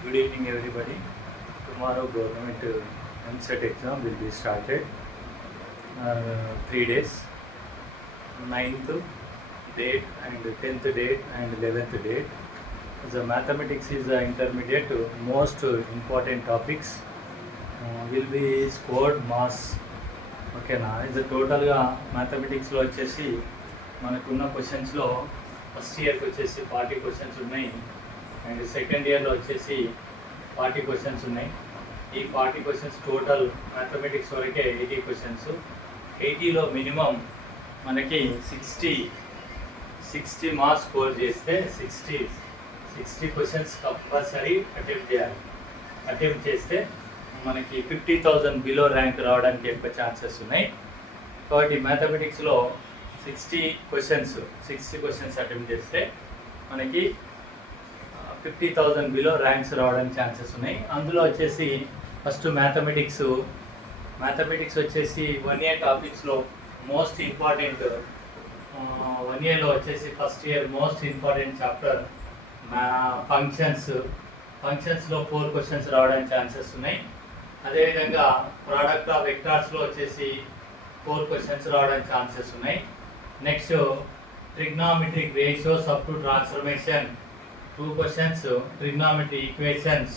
Good evening, everybody. Tomorrow, government MCET exam will be started. 3 days, 9th date and 10th date and 11th date. The mathematics is the intermediate. Most important topics will be scored mass. ఓకేనా. ఇది టోటల్గా మ్యాథమెటిక్స్లో వచ్చేసి మనకున్న క్వశ్చన్స్లో first ఇయర్కి వచ్చేసి 40 questions ఉన్నాయి and second ఇయర్లో వచ్చేసి 40 క్వశ్చన్స్ ఉన్నాయి. ఈ 40 క్వశ్చన్స్ టోటల్ మ్యాథమెటిక్స్ వరకే 80 క్వశ్చన్స్. 80లో మినిమం మనకి 60 మార్క్స్ స్కోర్ చేస్తే 60 క్వశ్చన్స్ కంపల్సరీ అటెంప్ట్ చేస్తే మనకి 50,000 బిలో ర్యాంక్ రావడానికి ఎక్కువ ఛాన్సెస్ ఉన్నాయి. కాబట్టి మ్యాథమెటిక్స్లో 60 క్వశ్చన్స్ అటెంప్ట్ చేస్తే మనకి 50,000 బిలో ర్యాంక్స్ రావడానికి ఛాన్సెస్ ఉన్నాయి. అందులో వచ్చేసి ఫస్ట్ మ్యాథమెటిక్స్ వచ్చేసి 1 ఇయర్ టాపిక్స్లో మోస్ట్ ఇంపార్టెంట్ 1 ఇయర్లో వచ్చేసి first year most important chapter ఫంక్షన్స్లో 4 క్వశ్చన్స్ రావడానికి ఛాన్సెస్ ఉన్నాయి. అదేవిధంగా ప్రోడక్ట్ ఆఫ్ వెక్టార్స్లో వచ్చేసి 4 క్వశ్చన్స్ రావడానికి ఛాన్సెస్ ఉన్నాయి. Next trigonometric ratios up to transformation 2 questions, trigonometry equations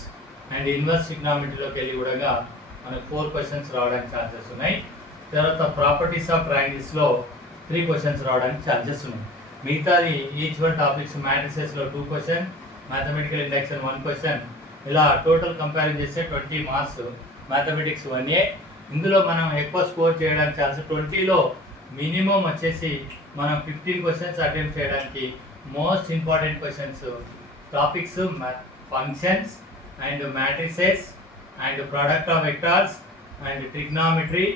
and inverse ట్రిగ్నామెట్రీలోకి వెళ్ళి కూడా మనకు 4 క్వశ్చన్స్ రావడానికి ఛాన్సెస్ ఉన్నాయి. తర్వాత ప్రాపర్టీస్ ఆఫ్ ట్రయాంగిల్స్లో 3 క్వశ్చన్స్ రావడానికి ఛాన్సెస్ ఉన్నాయి. మిగతాది ఈచ్ వన్ టాపిక్స్ మ్యాట్రిసెస్లో 2 క్వశ్చన్, మ్యాథమెటికల్ ఇండక్షన్ 1 క్వశ్చన్, ఇలా టోటల్ కంపేర్ చేస్తే 20 మార్క్స్ మ్యాథమెటిక్స్ 1A. ఇందులో మనం ఎక్కువ స్కోర్ చేయడానికి ఛాన్స్ 20లో మినిమం వచ్చేసి మనం 15 క్వశ్చన్స్ అటెంప్ట్ చేయడానికి most important questions topics functions and matrices and product of vectors and trigonometry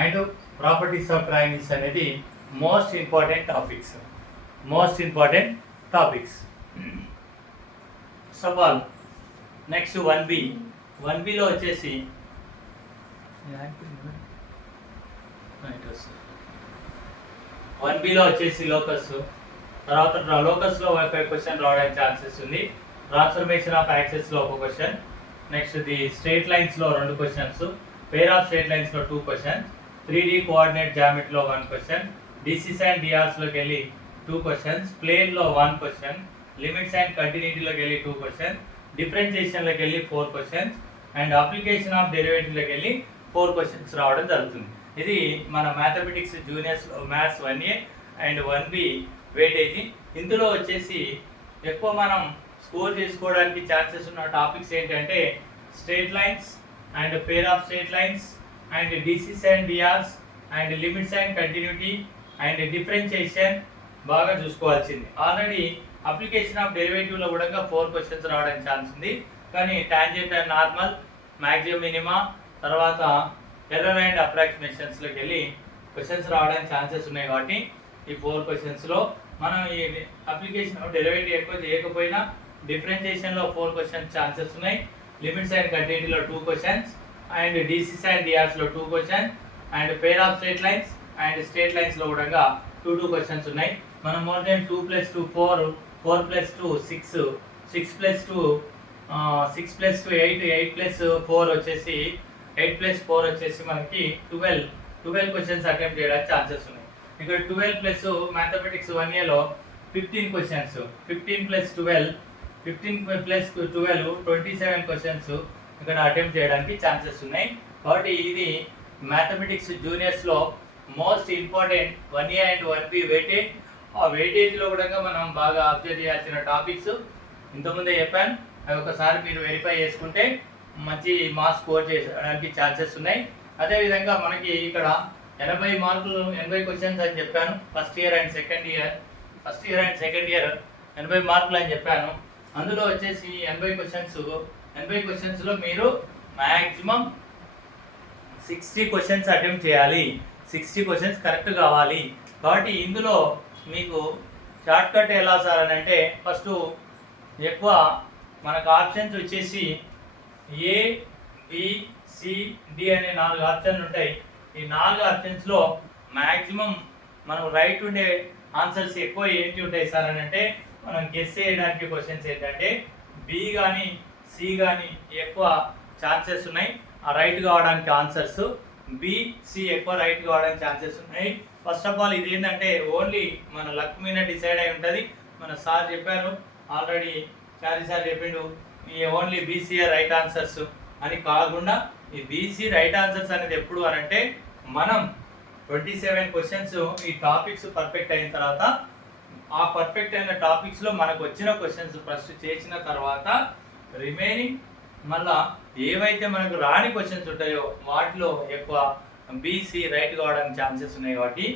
and properties of triangles అనేది మోస్ట్ ఇంపార్టెంట్ టాపిక్స్. సవాల్ నెక్స్ట్ 1Bలో వచ్చేసి 1Bలో వచ్చేసి లోకస్, తర్వాత లోకస్లో 5 క్వశ్చన్ రావడానికి ఛాన్సెస్ ఉంది. ట్రాన్స్ఫర్మేషన్ ఆఫ్ యాక్సెస్లో 1 క్వశ్చన్, నెక్స్ట్ ది స్ట్రేట్ లైన్స్లో 2 క్వశ్చన్స్, పేర్ ఆఫ్ స్ట్రేట్ లైన్స్లో 2 క్వశ్చన్స్, 3D కోఆర్డినేట్ జామెట్రీలో 1 క్వశ్చన్, డిసిస్ అండ్ డిఆర్స్లోకి వెళ్ళి 2 క్వశ్చన్స్, ప్లేన్లో 1 క్వశ్చన్, లిమిట్స్ అండ్ కంటిన్యూటీలోకి వెళ్ళి 2 క్వశ్చన్స్, డిఫరెన్షియేషన్లోకి వెళ్ళి 4 క్వశ్చన్స్ అండ్ అప్లికేషన్ ఆఫ్ డెరివేటివ్లోకి వెళ్ళి 4 క్వశ్చన్స్ రావడం జరుగుతుంది. ఇది మన mathematics juniors maths 1A and 1B weightage. ఇందులో వచ్చేసి ఎక్కువ మనం స్కోర్ చేసుకోవడానికి ఛాన్సెస్ ఉన్న టాపిక్స్ ఏంటంటే straight lines and pair of straight lines and DCs and DRs and limits and continuity and differentiation బాగా చూసుకోవాల్సింది. ఆల్రెడీ అప్లికేషన్ ఆఫ్ డెరివేటివ్లో కూడా 4 క్వశ్చన్స్ రావడానికి ఛాన్స్ ఉంది. కానీ tangent and normal, maximum minima, తర్వాత ఎర్రర్ అండ్ అప్రాక్సిమేషన్స్లోకి వెళ్ళి క్వశ్చన్స్ రావడానికి ఛాన్సెస్ ఉన్నాయి. కాబట్టి ఈ 4 క్వశ్చన్స్లో మనం ఈ అప్లికేషన్ ఆఫ్ డెరివేటివ్ ఎక్కువ చేయకపోయినా డిఫరెన్షియేషన్లో 4 క్వశ్చన్స్ ఛాన్సెస్ ఉన్నాయి. లిమిట్స్ అండ్ కంటిన్యూటీలో 2 క్వశ్చన్స్ అండ్ డిసిస్ అండ్ డిఆర్స్లో 2 questions and pair of straight lines and straight లైన్స్లో కూడా 2 క్వశ్చన్స్ ఉన్నాయి. మనం మోర్ దెన్ 2 + 2 4, 4 + 2 6, 6 + 2 8, 8 + 4 వచ్చేసి 8 + 4 వచ్చేసి మనకి 12 క్వశ్చన్స్ అటెంప్ట్ చేయడానికి ఛాన్సెస్ ఉన్నాయి. ఇక్కడ 12 + మ్యాథమెటిక్స్ 1Aలో 15 క్వశ్చన్స్, 15 + 12 27 క్వశ్చన్స్ ఇక్కడ అటెంప్ట్ చేయడానికి ఛాన్సెస్ ఉన్నాయి. కాబట్టి ఇది మ్యాథమెటిక్స్ జూనియర్స్లో most important 1A and 1B weightage. ఆ వెయిటేజ్లో కూడా మనం బాగా అబ్జర్వ్ చేయాల్సిన టాపిక్స్ ఇంతకుముందే చెప్పాను. అవి ఒకసారి మీరు వెరిఫై చేసుకుంటే మంచి మార్క్స్ స్కోర్ చేయడానికి ఛాన్సెస్ ఉన్నాయి. అదేవిధంగా మనకి ఇక్కడ 80 మార్కులు 80 క్వశ్చన్స్ అని చెప్పాను. First year and second year 80 మార్కులు అని చెప్పాను. అందులో వచ్చేసి 80 క్వశ్చన్స్లో మీరు మ్యాక్సిమం 60 క్వశ్చన్స్ అటెంప్ట్ చేయాలి. 60 క్వశ్చన్స్ కరెక్ట్ కావాలి. కాబట్టి ఇందులో మీకు షార్ట్ కట్ ఎలా సార్ అని అంటే ఫస్ట్ ఎక్కువ మనకు ఆప్షన్స్ వచ్చేసి ABCD అనే 4 ఆప్షన్లు ఉంటాయి. ఈ 4 ఆప్షన్స్లో మ్యాక్సిమం మనం రైట్ ఉండే ఆన్సర్స్ ఎక్కువ ఏంటి ఉంటాయి సార్ అని అంటే మనం గెస్ చేయడానికి క్వశ్చన్స్ ఏంటంటే బి కానీ సి కానీ ఎక్కువ ఛాన్సెస్ ఉన్నాయి ఆ రైట్ కావడానికి ఆన్సర్స్. బి, సి ఎక్కువ రైట్ కావడానికి ఛాన్సెస్ ఉన్నాయి. ఫస్ట్ ఆఫ్ ఆల్ ఇది ఏంటంటే ఓన్లీ మన లక్ మీద డిసైడ్ అయి ఉంటుంది. మన సార్ చెప్పారు ఆల్రెడీ, చారి సార్ చెప్పిండు ఈ ఓన్లీ బీసీఏ రైట్ ఆన్సర్స్ అని కాకుండా ఈ బీసీ రైట్ ఆన్సర్స్ అనేది ఎప్పుడు అని అంటే మనం 27 క్వశ్చన్స్ ఈ టాపిక్స్ పర్ఫెక్ట్ అయిన తర్వాత ఆ పర్ఫెక్ట్ అయిన టాపిక్స్లో మనకు వచ్చిన క్వశ్చన్స్ ఫస్ట్ చేసిన తర్వాత రిమైనింగ్ మళ్ళా ఏవైతే మనకు రాని క్వశ్చన్స్ ఉంటాయో వాటిలో ఎక్కువ బీసీ రైట్ కావడానికి ఛాన్సెస్ ఉన్నాయి. కాబట్టి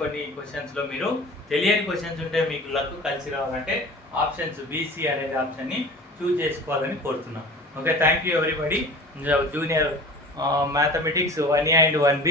కొన్ని క్వశ్చన్స్లో మీరు తెలియని క్వశ్చన్స్ ఉంటే మీకు లక్ కలిసి రావాలంటే ఆప్షన్స్ బీసీ అనేది ఆప్షన్ని చూజ్ చేసుకోవాలని కోరుతున్నాం. Okay, thank you everybody. Junior mathematics 1A and 1B